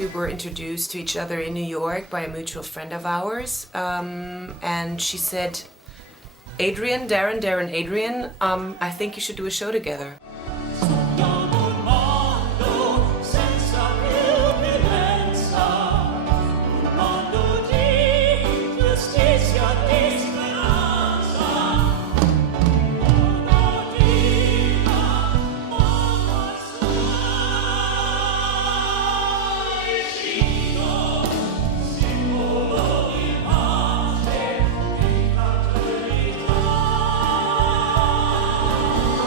we were introduced to each other in New York by a mutual friend of ours, and she said, Adrienne, Darren, Adrienne, I think you should do a show together.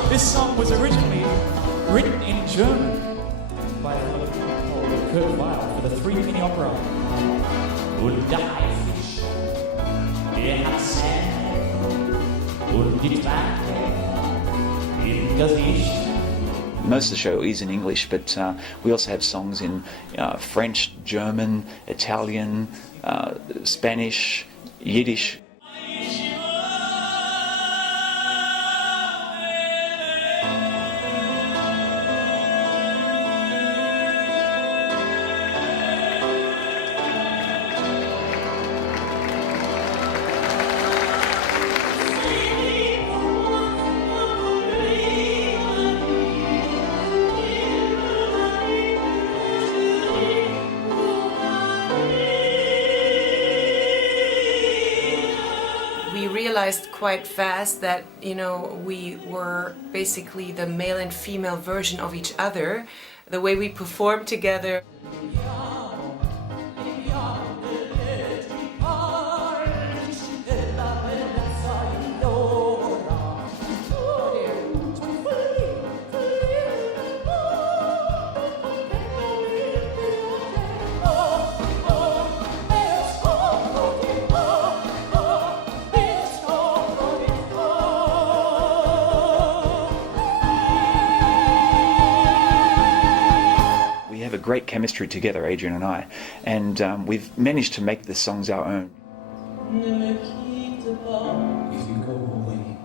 This song was originally written in German by a fellow called Kurt Weill for the three-penny opera. Und der Haifisch, der hat Zähne und die Träne im Gesicht. Most of the show is in English, but we also have songs in French, German, Italian, Spanish, Yiddish. We realized quite fast that, you know, we were basically the male and female version of each other, the way we performed together. A great chemistry together, Adrienne and I, and we've managed to make the songs our own. If you go away, if you go away,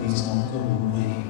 please don't go away.